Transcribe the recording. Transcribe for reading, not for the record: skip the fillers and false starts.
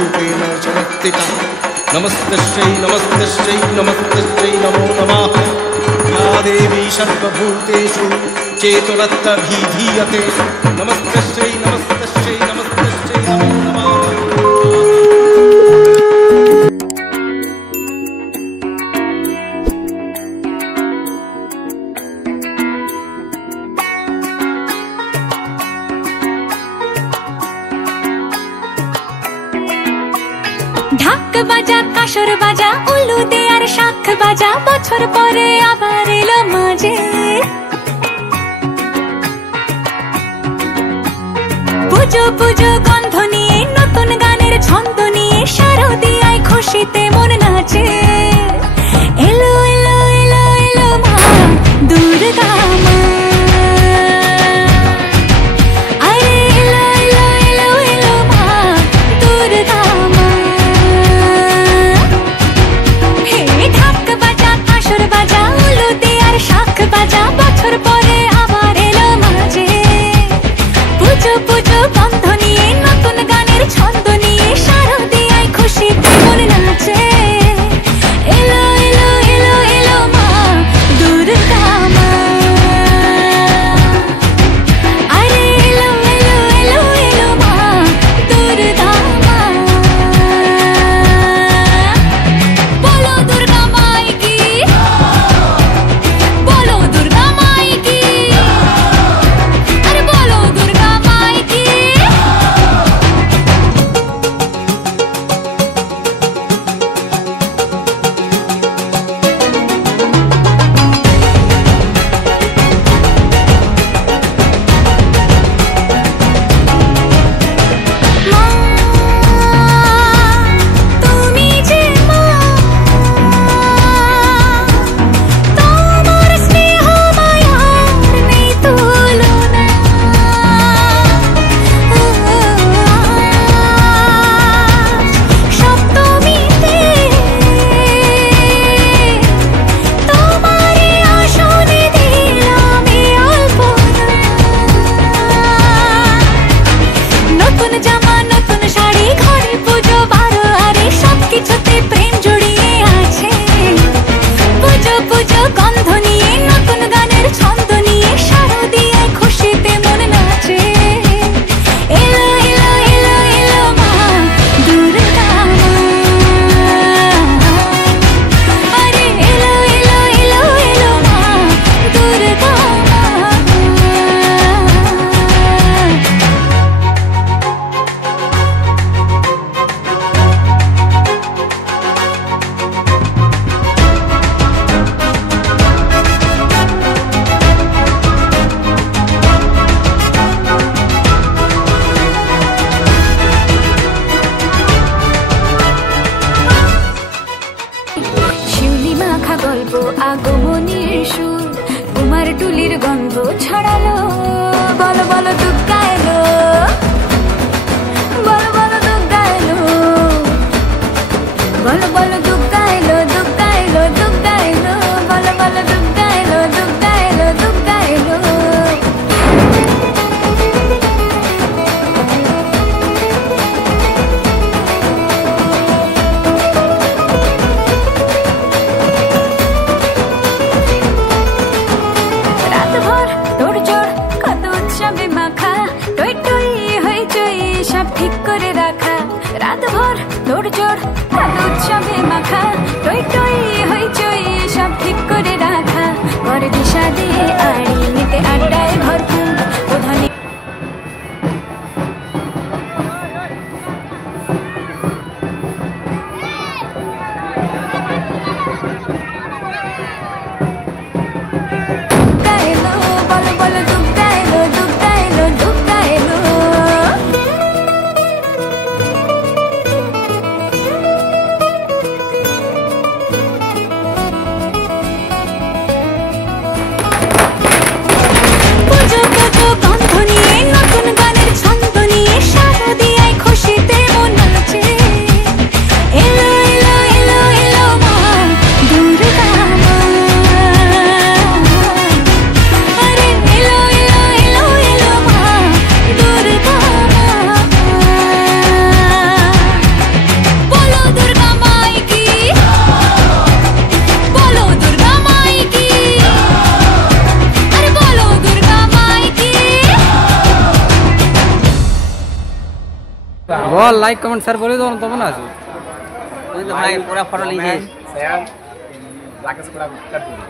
रूपेण समर्थिता। नमस्तस्यै नमस्तस्यै नमस्तस्यै नमो नमः। या देवी सर्वभूतेषु चेतुरत्तभिधीयते। नमस्तस्यै नमस्तस्यै नमस्तस्यै नमो नमः। ঢাক বাজা কাসর বাজা উলু দে আর শাখ বাজা বছর পরে আবার এলো মাঝে। পুজো পুজো গন্ধ নিয়ে নতুন গানের ছন্দ নিয়ে শারদিয়ায় খুশিতে মন নাচে। এলো এলো এলো এলো মা দুর্গা মা। আগমনীর সুর তোমার টুলির গন্ধ ছড়ালো। বলো বলো দুর্গা এলো, বলো বলো দুর্গা এলো, বলো বলো দুর্গা এলো, দুর্গা এলো, দুর্গা এলো, বলো বলো দুর্গা এলো, দুর্গা এলো, দুর্গা এলো। ঠিক করে রাখা রাত ভর তোর জোর উৎসবে মাখা। বল লাইক কমেন্ট শেয়ার করে দাও তবে না আছে তুই তো ভাই পুরো ফটো লিয়েছিস শেয়ার রাকেশ পুরা কাট দিবি